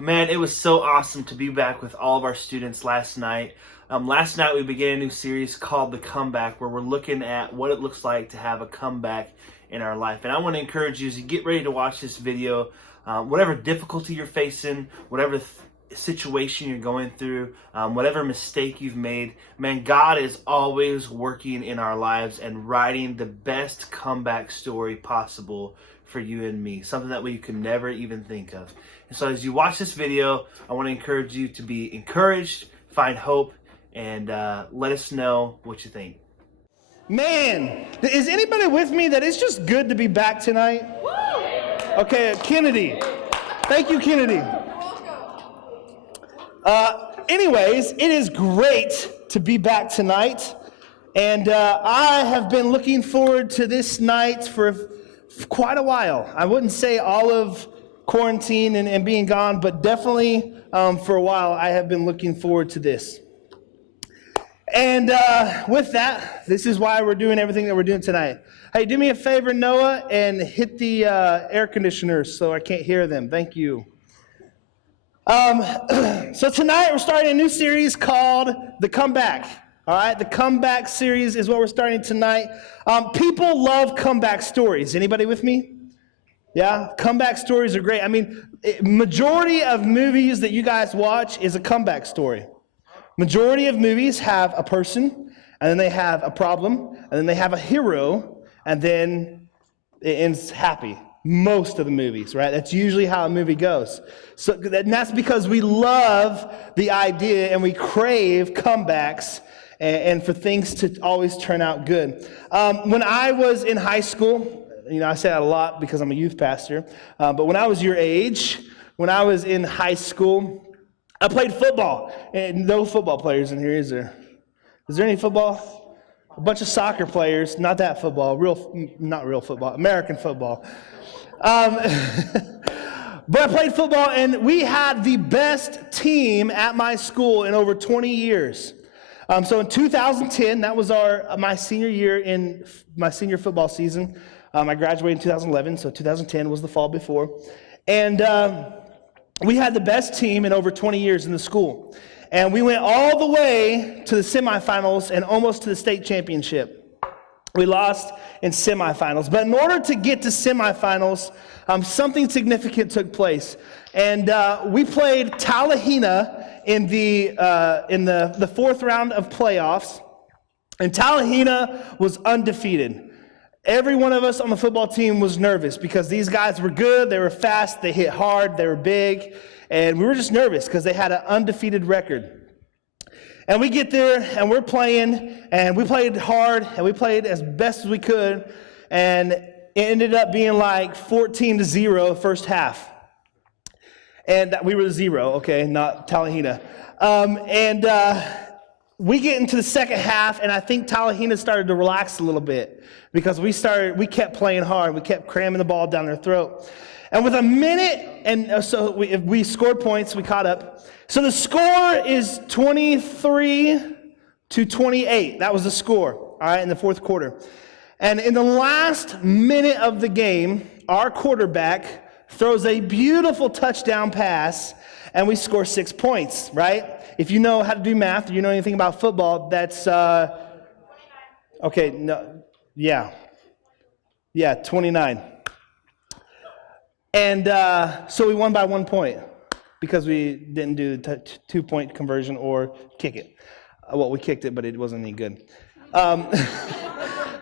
Man, it was so awesome to be back with all of our students last night. Last night we began a new series called The Comeback, where we're looking at what it looks like to have a comeback in our life. And I want to encourage you to get ready to watch this video. Whatever difficulty you're facing, whatever situation you're going through, whatever mistake you've made, man, God is always working in our lives and writing the best comeback story possible for you and me, something that we could never even think of. And so as you watch this video, I want to encourage you to be encouraged, find hope, and let us know what you think. Man, is anybody with me that it's just good to be back tonight? Okay, Kennedy. Thank you, Kennedy. Anyways, it is great to be back tonight. And I have been looking forward to this night for quite a while. I wouldn't say all of quarantine and being gone, but definitely for a while I have been looking forward to this. And with that, this is why we're doing everything that we're doing tonight. Hey, do me a favor, Noah, and hit the air conditioners so I can't hear them. Thank you. So tonight we're starting a new series called The Comeback. All right, the Comeback series is what we're starting tonight. People love comeback stories. Anybody with me? Yeah, comeback stories are great. I mean, majority of movies that you guys watch is a comeback story. Majority of movies have a person, and then they have a problem, and then they have a hero, and then it ends happy. Most of the movies, right? That's usually how a movie goes. So and that's because we love the idea and we crave comebacks and for things to always turn out good. When I was in high school, I say that a lot because I'm a youth pastor, but when I was your age, when I was in high school, I played football. And no football players in here, is there? Is there any football? A bunch of soccer players, not that football, not real football, American football. But I played football, and we had the best team at my school in over 20 years. So in 2010, that was my senior year in my senior football season. I graduated in 2011, so 2010 was the fall before. And we had the best team in over 20 years in the school. And we went all the way to the semifinals and almost to the state championship. We lost in semifinals. But in order to get to semifinals, something significant took place. And we played Talihina in the fourth round of playoffs. And Talihina was undefeated. Every one of us on the football team was nervous because these guys were good, they were fast, they hit hard, they were big, and we were just nervous because they had an undefeated record. And we get there, and we're playing, and we played hard, and we played as best as we could, and it ended up being like 14-0 first half. And we were 0, okay, not Talihina. We get into the second half, and I think Talihina started to relax a little bit because we kept playing hard. We kept cramming the ball down their throat. And with a minute, and so we scored points, we caught up. So the score is 23-28. That was the score, all right, in the fourth quarter. And in the last minute of the game, our quarterback throws a beautiful touchdown pass, and we score 6 points, right? If you know how to do math, or you know anything about football, that's, okay, no, yeah, 29. And so we won by 1 point because we didn't do the 2-point conversion or kick it. Well, we kicked it, but it wasn't any good.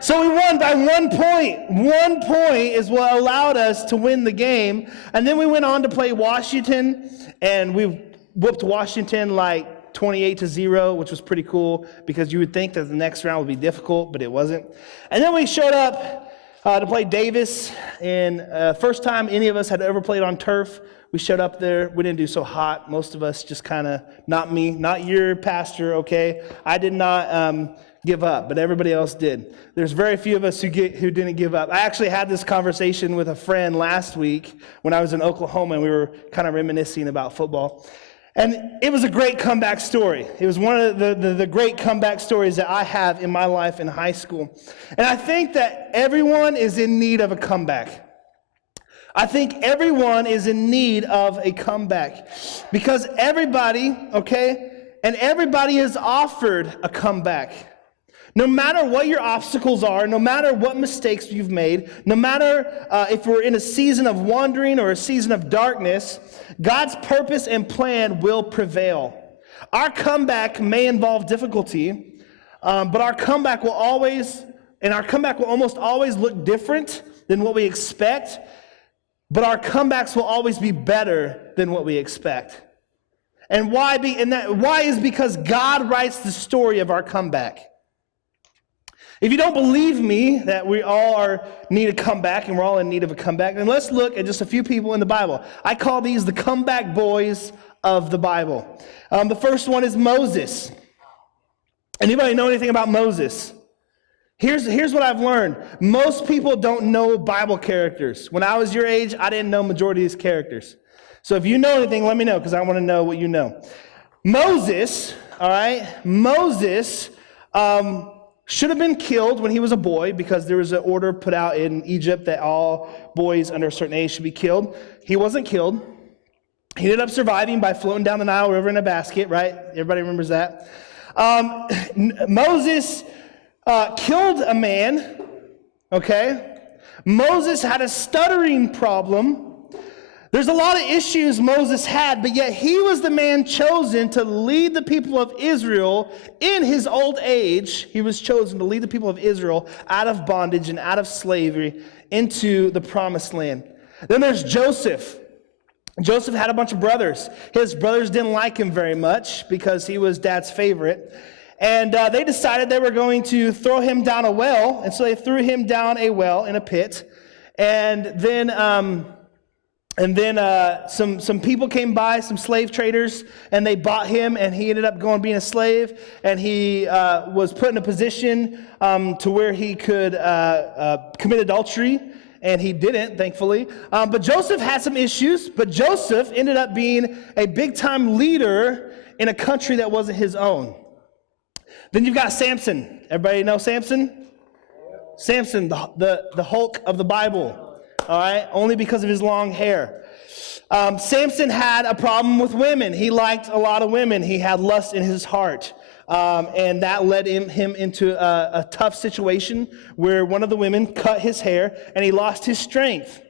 So we won by 1 point. 1 point is what allowed us to win the game. And then we went on to play Washington, and we whooped Washington like 28-0, which was pretty cool because you would think that the next round would be difficult, but it wasn't. And then we showed up to play Davis, and first time any of us had ever played on turf. We showed up there. We didn't do so hot. Most of us just kind of, not me, not your pastor, okay? I did not give up, but everybody else did. There's very few of us who didn't give up. I actually had this conversation with a friend last week when I was in Oklahoma, and we were kind of reminiscing about football. And it was a great comeback story. It was one of the great comeback stories that I have in my life in high school. And I think that everyone is in need of a comeback. I think everyone is in need of a comeback because everybody, okay, and everybody is offered a comeback. No matter what your obstacles are, no matter what mistakes you've made, no matter if we're in a season of wandering or a season of darkness, God's purpose and plan will prevail. Our comeback may involve difficulty, but our comeback will almost always look different than what we expect, but our comebacks will always be better than what we expect. And why is because God writes the story of our comeback. If you don't believe me that we all need a comeback and we're all in need of a comeback, then let's look at just a few people in the Bible. I call these the comeback boys of the Bible. The first one is Moses. Anybody know anything about Moses? Here's what I've learned. Most people don't know Bible characters. When I was your age, I didn't know majority of these characters. So if you know anything, let me know because I want to know what you know. Moses, all right? Moses should have been killed when he was a boy because there was an order put out in Egypt that all boys under a certain age should be killed. He wasn't killed. He ended up surviving by floating down the Nile River in a basket, right? Everybody remembers that. Moses killed a man, okay? Moses had a stuttering problem. There's a lot of issues Moses had, but yet he was the man chosen to lead the people of Israel in his old age. He was chosen to lead the people of Israel out of bondage and out of slavery into the promised land. Then there's Joseph. Joseph had a bunch of brothers. His brothers didn't like him very much because he was dad's favorite. And they decided they were going to throw him down a well. And so they threw him down a well in a pit. And then some people came by, some slave traders, and they bought him, and he ended up going being a slave, and he was put in a position to where he could commit adultery, and he didn't, thankfully. But Joseph had some issues, but Joseph ended up being a big-time leader in a country that wasn't his own. Then you've got Samson. Everybody know Samson? Samson, the Hulk of the Bible. All right, only because of his long hair. Samson had a problem with women. He liked a lot of women. He had lust in his heart. And that led him into a tough situation where one of the women cut his hair and he lost his strength.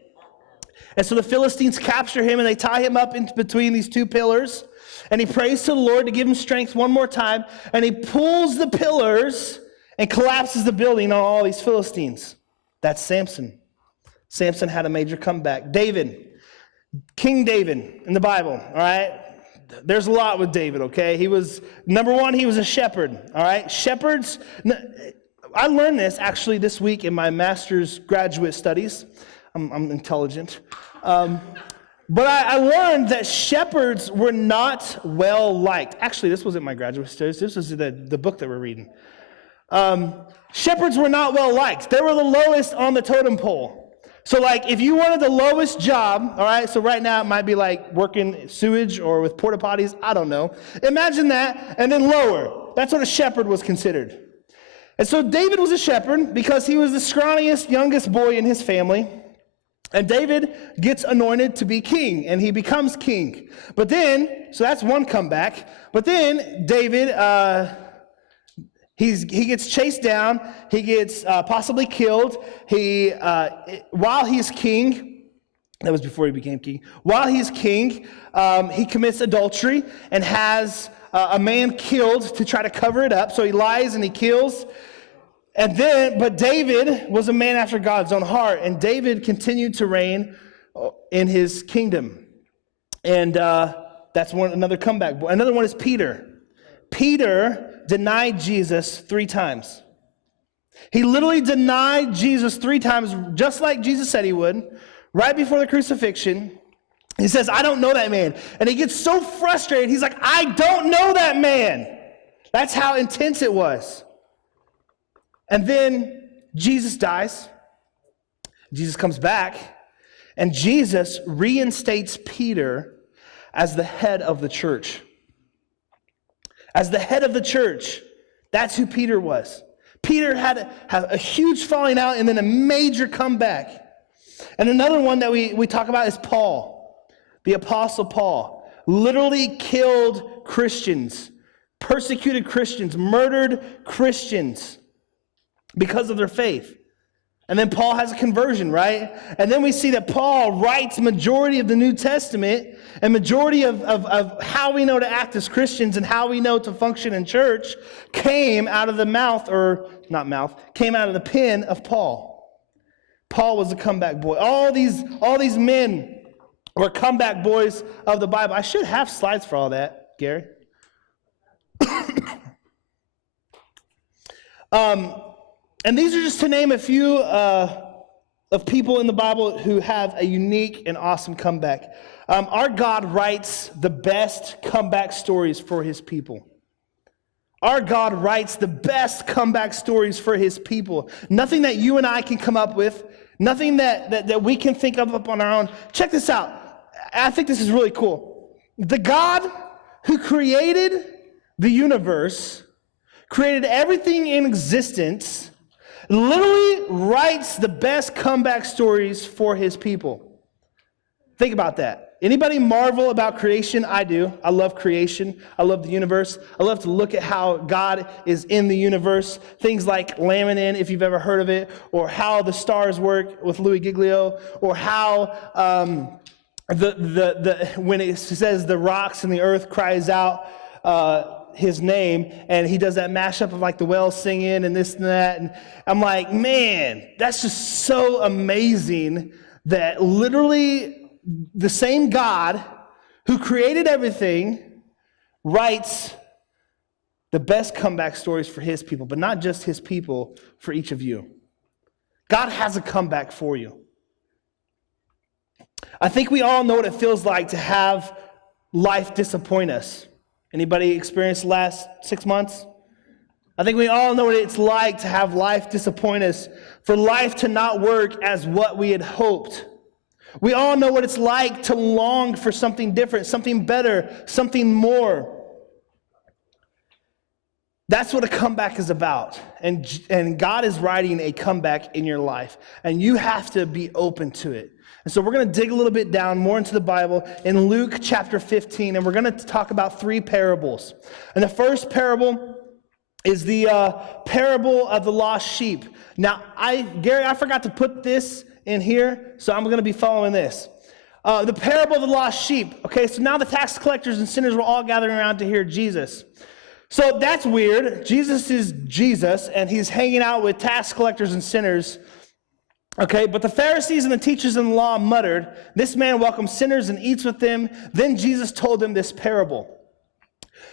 And so the Philistines capture him and they tie him up in between these two pillars. And he prays to the Lord to give him strength one more time. And he pulls the pillars and collapses the building on all these Philistines. That's Samson. Samson had a major comeback. David, King David in the Bible, all right? There's a lot with David, okay? He was, number one, he was a shepherd, all right? Shepherds, I learned this actually this week in my master's graduate studies. I'm intelligent. But I learned that shepherds were not well liked. Actually, this wasn't my graduate studies. This was the book that we're reading. Shepherds were not well liked. They were the lowest on the totem pole. So like if you wanted the lowest job, all right, so right now it might be like working sewage or with porta potties, I don't know. Imagine that, and then lower. That's what a shepherd was considered. And so David was a shepherd because he was the scrawniest, youngest boy in his family. And David gets anointed to be king, and he becomes king. But then, so that's one comeback. But then David, he gets chased down. He gets possibly killed. While he's king, that was before he became king. While he's king, he commits adultery and has a man killed to try to cover it up. So he lies and he kills. But David was a man after God's own heart, and David continued to reign in his kingdom. And that's another comeback. Another one is Peter. Peter denied Jesus 3 times. He literally denied Jesus 3 times, just like Jesus said he would, right before the crucifixion. He says, I don't know that man. And he gets so frustrated, he's like, I don't know that man. That's how intense it was. And then Jesus dies. Jesus comes back, and Jesus reinstates Peter as the head of the church. As the head of the church, that's who Peter was. Peter had a huge falling out and then a major comeback. And another one that we talk about is Paul, the Apostle Paul. Literally killed Christians, persecuted Christians, murdered Christians because of their faith. And then Paul has a conversion, right? And then we see that Paul writes majority of the New Testament and majority of how we know to act as Christians and how we know to function in church came out of the came out of the pen of Paul. Paul was a comeback boy. All these men were comeback boys of the Bible. I should have slides for all that, Gary. And these are just to name a few of people in the Bible who have a unique and awesome comeback. Our God writes the best comeback stories for his people. Our God writes the best comeback stories for his people. Nothing that you and I can come up with, nothing that we can think of up on our own. Check this out. I think this is really cool. The God who created the universe, created everything in existence, literally writes the best comeback stories for his people. Think about that. Anybody marvel about creation? I do. I love creation. I love the universe. I love to look at how God is in the universe. Things like laminin, if you've ever heard of it, or how the stars work with Louis Giglio, or how when it says the rocks and the earth cries out his name, and he does that mashup of like the whales singing and this and that, and I'm like, man, that's just so amazing that literally the same God who created everything writes the best comeback stories for his people, but not just his people, for each of you. God has a comeback for you. I think we all know what it feels like to have life disappoint us. Anybody experienced the last 6 months? I think we all know what it's like to have life disappoint us, for life to not work as what we had hoped. We all know what it's like to long for something different, something better, something more. That's what a comeback is about. And God is writing a comeback in your life. And you have to be open to it. And so we're going to dig a little bit down more into the Bible in Luke chapter 15. And we're going to talk about 3 parables. And the first parable is the parable of the lost sheep. Now, Gary, I forgot to put this in here, so I'm going to be following this. The parable of the lost sheep. Okay, so now the tax collectors and sinners were all gathering around to hear Jesus. So that's weird. Jesus is Jesus, and he's hanging out with tax collectors and sinners. Okay, but the Pharisees and the teachers in the law muttered, "This man welcomes sinners and eats with them." Then Jesus told them this parable.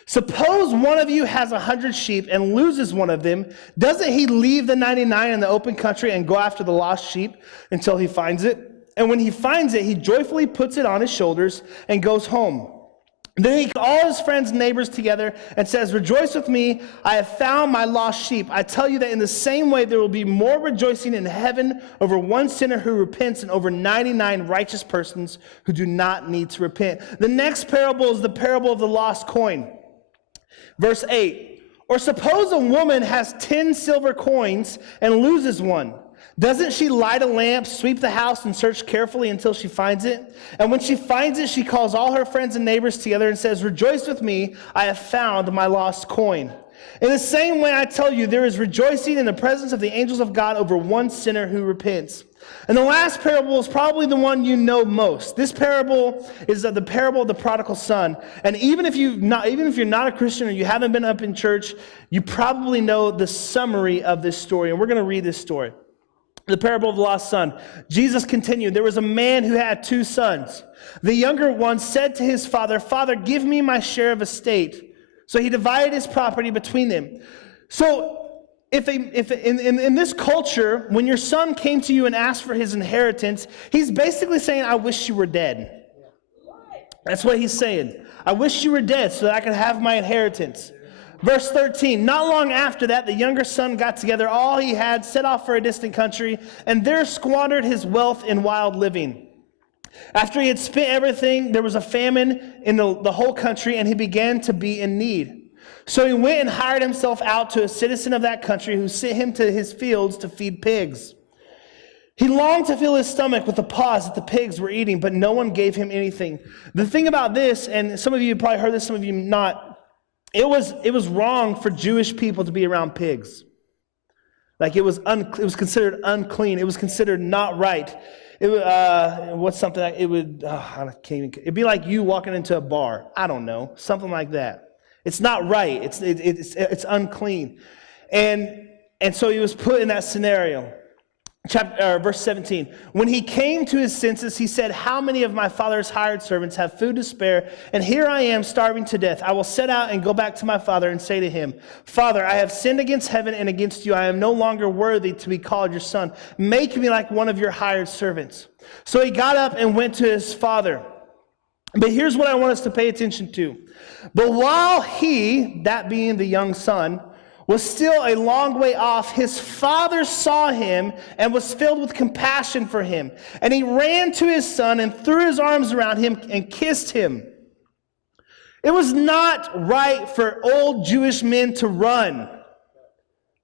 Suppose one of you has 100 sheep and loses one of them. Doesn't he leave the 99 in the open country and go after the lost sheep until he finds it? And when he finds it, he joyfully puts it on his shoulders and goes home. Then he calls all his friends and neighbors together and says, "Rejoice with me, I have found my lost sheep." I tell you that in the same way there will be more rejoicing in heaven over one sinner who repents and over 99 righteous persons who do not need to repent. The next parable is the parable of the lost coin. Verse 8, or suppose a woman has 10 silver coins and loses one. Doesn't she light a lamp, sweep the house, and search carefully until she finds it? And when she finds it, she calls all her friends and neighbors together and says, "Rejoice with me, I have found my lost coin." In the same way, I tell you, there is rejoicing in the presence of the angels of God over one sinner who repents. And the last parable is probably the one you know most. This parable is the parable of the Prodigal Son. And even if you're not a Christian or you haven't been up in church, you probably know the summary of this story. And we're going to read this story. The parable of the lost son. Jesus continued, "There was a man who had 2 sons. The younger one said to his father, 'Father, give me my share of estate.' So he divided his property between them." So if in this culture, when your son came to you and asked for his inheritance, he's basically saying, "I wish you were dead." That's what he's saying. "I wish you were dead so that I could have my inheritance." Verse 13, not long after that, the younger son got together all he had, set off for a distant country, and there squandered his wealth in wild living. After he had spent everything, there was a famine in the whole country, and he began to be in need. So he went and hired himself out to a citizen of that country who sent him to his fields to feed pigs. He longed to fill his stomach with the pods that the pigs were eating, but no one gave him anything. The thing about this, and some of you probably heard this, some of you not, it was wrong for Jewish people to be around pigs. Like it was considered unclean. It was considered not right. What's something that it would? I can't even. It'd be like you walking into a bar. I don't know, something like that. It's not right. It's unclean, and so he was put in that scenario. Verse 17. When he came to his senses, he said, "How many of my father's hired servants have food to spare? And here I am starving to death. I will set out and go back to my father and say to him, 'Father, I have sinned against heaven and against you. I am no longer worthy to be called your son. Make me like one of your hired servants.' So he got up and went to his father. But here's what I want us to pay attention to. But while he, that being the young son, was still a long way off, his father saw him and was filled with compassion for him. And he ran to his son and threw his arms around him and kissed him." It was not right for old Jewish men to run.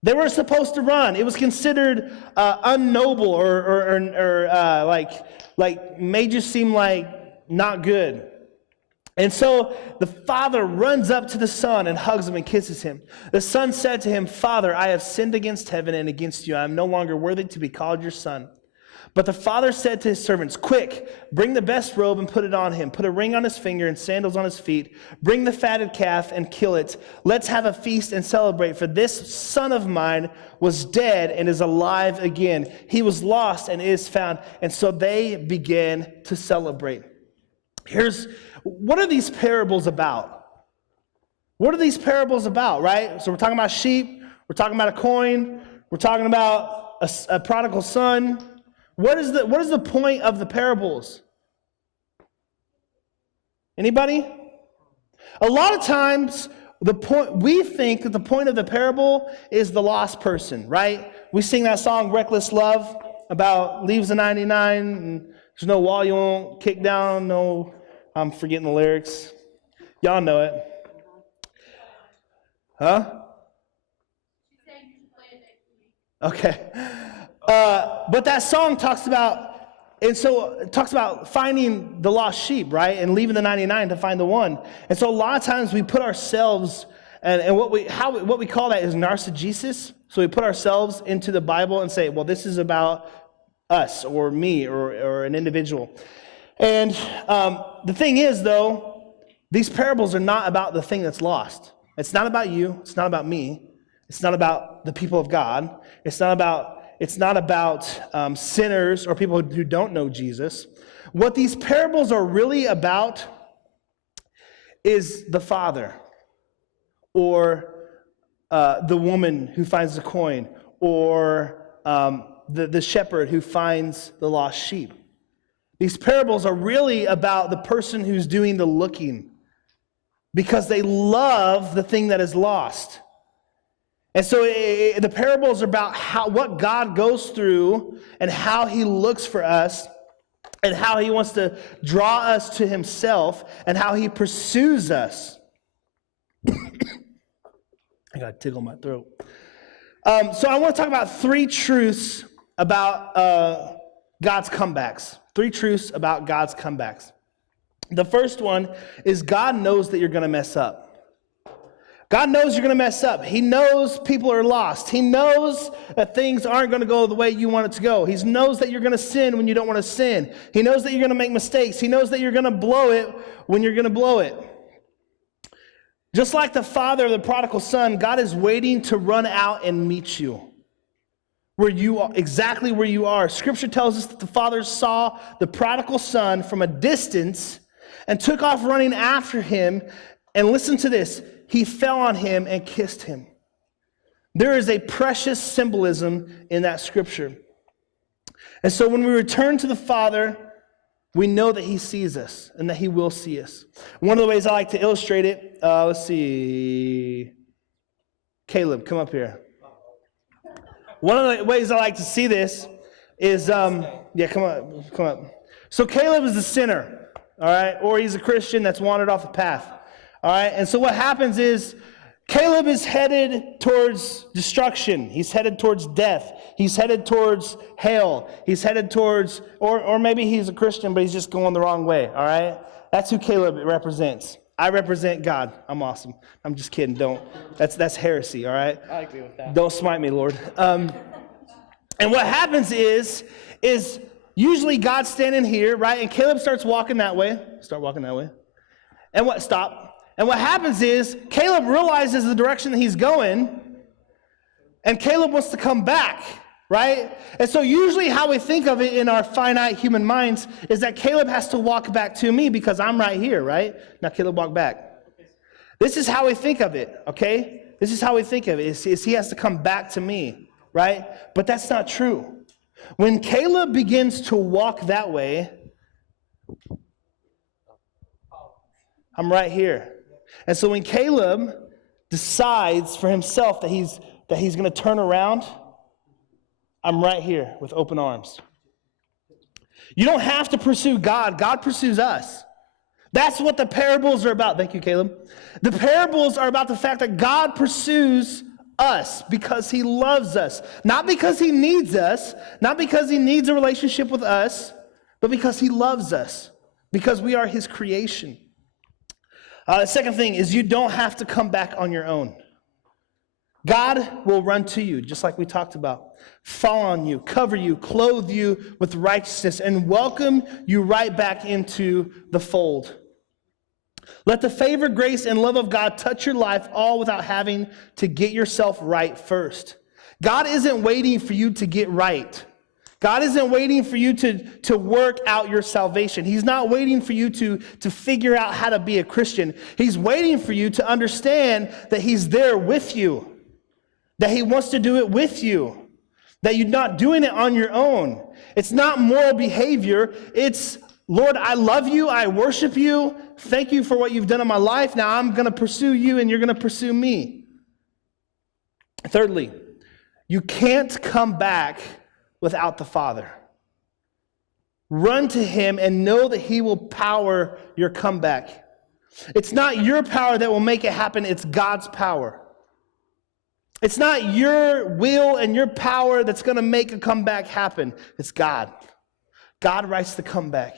They were supposed to run. It was considered unnoble or like made you seem like not good. And so the father runs up to the son and hugs him and kisses him. The son said to him, "Father, I have sinned against heaven and against you. I am no longer worthy to be called your son." But the father said to his servants, "Quick, bring the best robe and put it on him. Put a ring on his finger and sandals on his feet. Bring the fatted calf and kill it. Let's have a feast and celebrate. For this son of mine was dead and is alive again. He was lost and is found." And so they began to celebrate. What are these parables about? What are these parables about, right? So we're talking about sheep. We're talking about a coin. We're talking about a prodigal son. What is the point of the parables? Anybody? A lot of times, we think that the point of the parable is the lost person, right? We sing that song, Reckless Love, about leaves the 99, and there's no wall you won't kick down, no... I'm forgetting the lyrics. Y'all know it. Huh? Okay. But that song talks about finding the lost sheep, right? And leaving the 99 to find the one. And so a lot of times we put ourselves, and what we call that is narcigesis. So we put ourselves into the Bible and say, well, this is about us or me or an individual. And the thing is, though, these parables are not about the thing that's lost. It's not about you. It's not about me. It's not about the people of God. It's not about sinners or people who don't know Jesus. What these parables are really about is the father or the woman who finds the coin or the shepherd who finds the lost sheep. These parables are really about the person who's doing the looking because they love the thing that is lost. And so the parables are about what God goes through and how he looks for us and how he wants to draw us to himself and how he pursues us. I got a tickle in my throat. So I want to talk about 3 truths about God's comebacks. 3 truths about God's comebacks. The first one is God knows that you're going to mess up. God knows you're going to mess up. He knows people are lost. He knows that things aren't going to go the way you want it to go. He knows that you're going to sin when you don't want to sin. He knows that you're going to make mistakes. He knows that you're going to blow it when you're going to blow it. Just like the father of the prodigal son, God is waiting to run out and meet you. Where you are, exactly where you are. Scripture tells us that the father saw the prodigal son from a distance and took off running after him. And listen to this, he fell on him and kissed him. There is a precious symbolism in that scripture. And so when we return to the Father, we know that he sees us and that he will see us. One of the ways I like to illustrate it, let's see. Caleb, come up here. One of the ways I like to see this is, come up. So Caleb is a sinner, all right? Or he's a Christian that's wandered off the path, all right? And so what happens is Caleb is headed towards destruction. He's headed towards death. He's headed towards hell. He's headed towards, or maybe he's a Christian, but he's just going the wrong way, all right? That's who Caleb represents. I represent God. I'm awesome. I'm just kidding. That's heresy, all right? I agree with that. Don't smite me, Lord. And what happens is usually God's standing here, right? And Caleb starts walking that way. Start walking that way. And stop. And what happens is Caleb realizes the direction that he's going, and Caleb wants to come back, right? And so usually how we think of it in our finite human minds is that Caleb has to walk back to me because I'm right here, right? Now Caleb walk back. This is how we think of it, okay? This is how we think of it, is he has to come back to me, right? But that's not true. When Caleb begins to walk that way, I'm right here. And so when Caleb decides for himself that he's going to turn around, I'm right here with open arms. You don't have to pursue God. God pursues us. That's what the parables are about. Thank you, Caleb. The parables are about the fact that God pursues us because he loves us. Not because he needs us, not because he needs a relationship with us, but because he loves us, because we are his creation. The second thing is you don't have to come back on your own. God will run to you, just like we talked about. Fall on you, cover you, clothe you with righteousness, and welcome you right back into the fold. Let the favor, grace, and love of God touch your life, all without having to get yourself right first. God isn't waiting for you to get right. God isn't waiting for you to work out your salvation. He's not waiting for you to figure out how to be a Christian. He's waiting for you to understand that he's there with you, that he wants to do it with you, that you're not doing it on your own. It's not moral behavior. It's, Lord, I love you. I worship you. Thank you for what you've done in my life. Now I'm going to pursue you and you're going to pursue me. Thirdly, you can't come back without the Father. Run to him and know that he will power your comeback. It's not your power that will make it happen. It's God's power. It's not your will and your power that's going to make a comeback happen. It's God. God writes the comeback.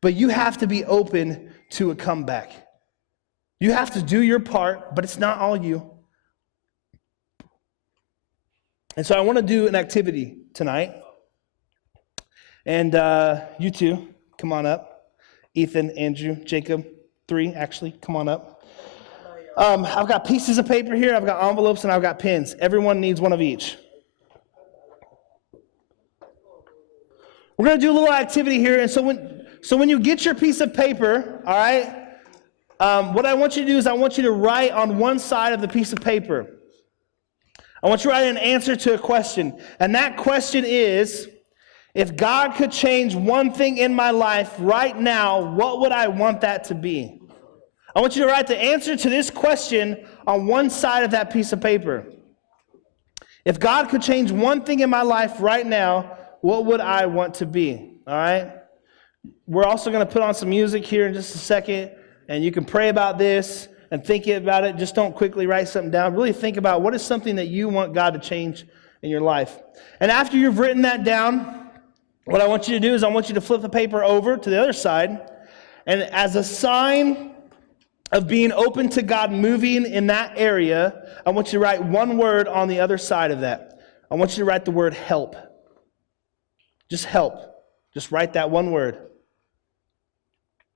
But you have to be open to a comeback. You have to do your part, but it's not all you. And so I want to do an activity tonight. And you two, come on up. Ethan, Andrew, Jacob, 3 actually, come on up. I've got pieces of paper here, I've got envelopes, and I've got pens. Everyone needs one of each. We're going to do a little activity here, and so when you get your piece of paper, all right, what I want you to do is I want you to write on one side of the piece of paper. I want you to write an answer to a question, and that question is, if God could change one thing in my life right now, what would I want that to be? I want you to write the answer to this question on one side of that piece of paper. If God could change one thing in my life right now, what would I want to be? All right? We're also going to put on some music here in just a second, and you can pray about this and think about it. Just don't quickly write something down. Really think about what is something that you want God to change in your life. And after you've written that down, what I want you to do is I want you to flip the paper over to the other side, and as a sign of being open to God moving in that area, I want you to write one word on the other side of that. I want you to write the word help. Just help. Just write that one word.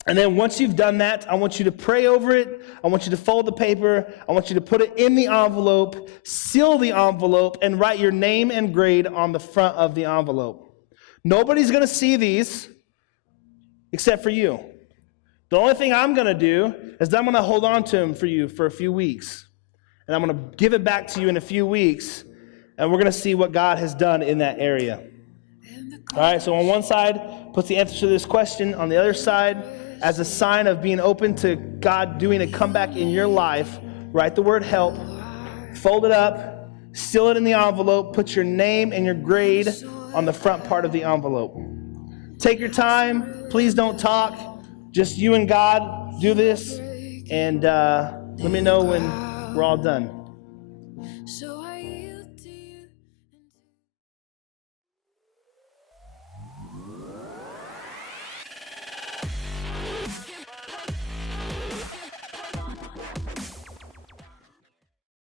And then once you've done that, I want you to pray over it. I want you to fold the paper. I want you to put it in the envelope, seal the envelope, and write your name and grade on the front of the envelope. Nobody's going to see these except for you. The only thing I'm going to do is I'm going to hold on to them for you for a few weeks. And I'm going to give it back to you in a few weeks. And we're going to see what God has done in that area. All right, so on one side, put the answer to this question. On the other side, as a sign of being open to God doing a comeback in your life, write the word help, fold it up, seal it in the envelope, put your name and your grade on the front part of the envelope. Take your time. Please don't talk. Just you and God do this. And let me know We're all done.